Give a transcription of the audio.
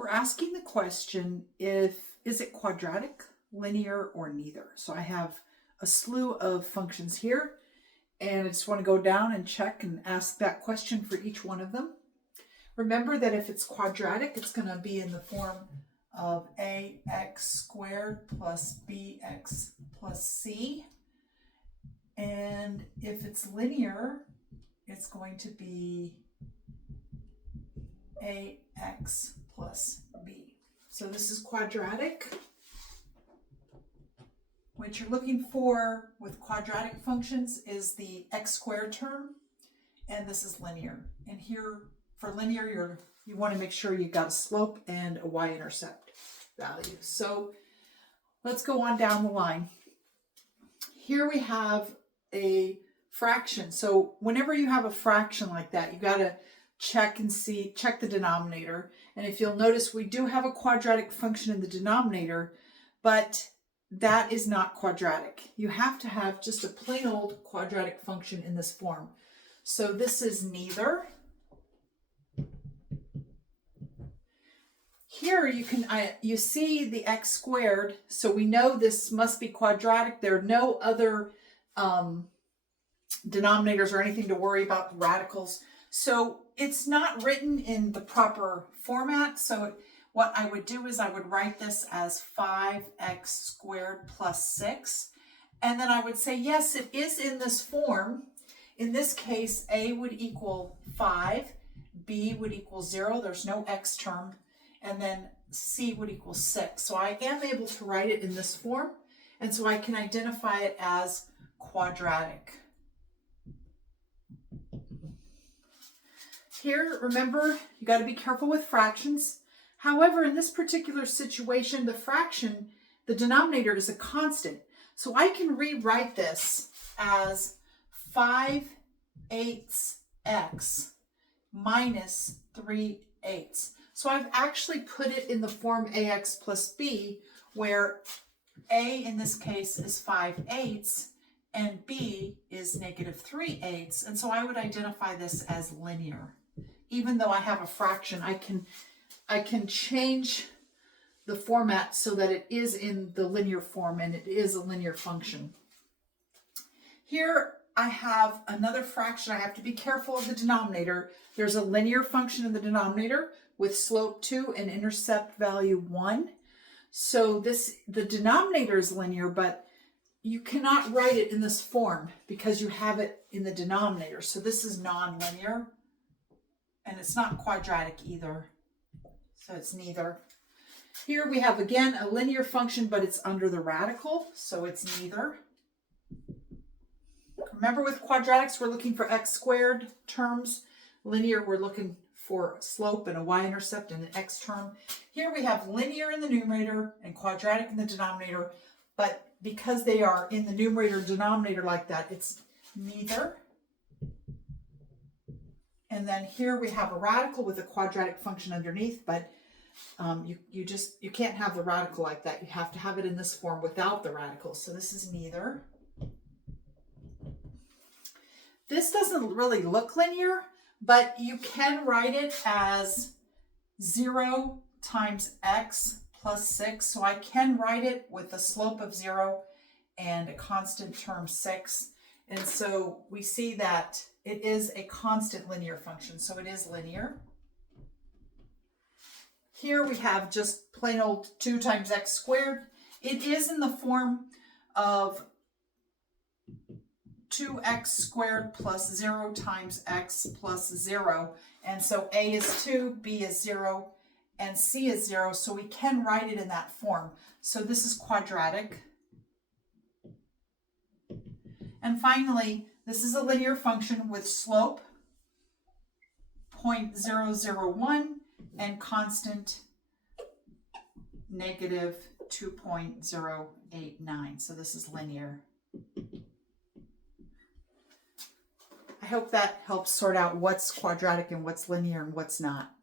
We're asking the question, is it quadratic, linear, or neither? So I have a slew of functions here, and I just want to go down and check and ask that question for each one of them. Remember that if it's quadratic, it's going to be in the form of ax squared plus bx plus c. And if it's linear, it's going to be ax plus b. So this is quadratic. What you're looking for with quadratic functions is the x squared term, and this is linear. And here for linear, you want to make sure you got a slope and a y-intercept value. So let's go on down the line. Here we have a fraction. So whenever you have a fraction like that, you got to check the denominator. And if you'll notice, we do have a quadratic function in the denominator, but that is not quadratic. You have to have just a plain old quadratic function in this form. So this is neither. Here you see the x squared, so we know this must be quadratic. There are no other denominators or anything to worry about, radicals. So it's not written in the proper format. So what I would do is I would write this as 5x squared plus 6. And then I would say, yes, it is in this form. In this case, a would equal 5, b would equal 0. There's no x term. And then c would equal 6. So I am able to write it in this form. And so I can identify it as quadratic. Here, remember, you got to be careful with fractions. However, in this particular situation, the denominator is a constant. So I can rewrite this as 5/8x minus 3/8. So I've actually put it in the form ax plus b, where a in this case is 5/8 and b is -3/8. And so I would identify this as linear. Even though I have a fraction, I can change the format so that it is in the linear form and it is a linear function. Here I have another fraction. I have to be careful of the denominator. There's a linear function in the denominator with slope 2 and intercept value 1. So the denominator is linear, but you cannot write it in this form because you have it in the denominator. So this is nonlinear, and it's not quadratic either. So it's neither. Here we have, again, a linear function, but it's under the radical, so it's neither. Remember, with quadratics, we're looking for x squared terms. Linear, we're looking for slope and a y-intercept and an x term. Here we have linear in the numerator and quadratic in the denominator, but because they are in the numerator and denominator like that, it's neither. And then here we have a radical with a quadratic function underneath, but you can't have the radical like that. You have to have it in this form without the radical. So this is neither. This doesn't really look linear, but you can write it as 0 times x plus 6. So I can write it with a slope of 0 and a constant term 6. And so we see that it is a constant linear function, so it is linear. Here we have just plain old 2 times x squared. It is in the form of 2x squared plus 0 times x plus 0. And so a is 2, b is 0, and c is 0. So we can write it in that form. So this is quadratic. And finally, this is a linear function with slope 0.001 and constant -2.089. So this is linear. I hope that helps sort out what's quadratic and what's linear and what's not.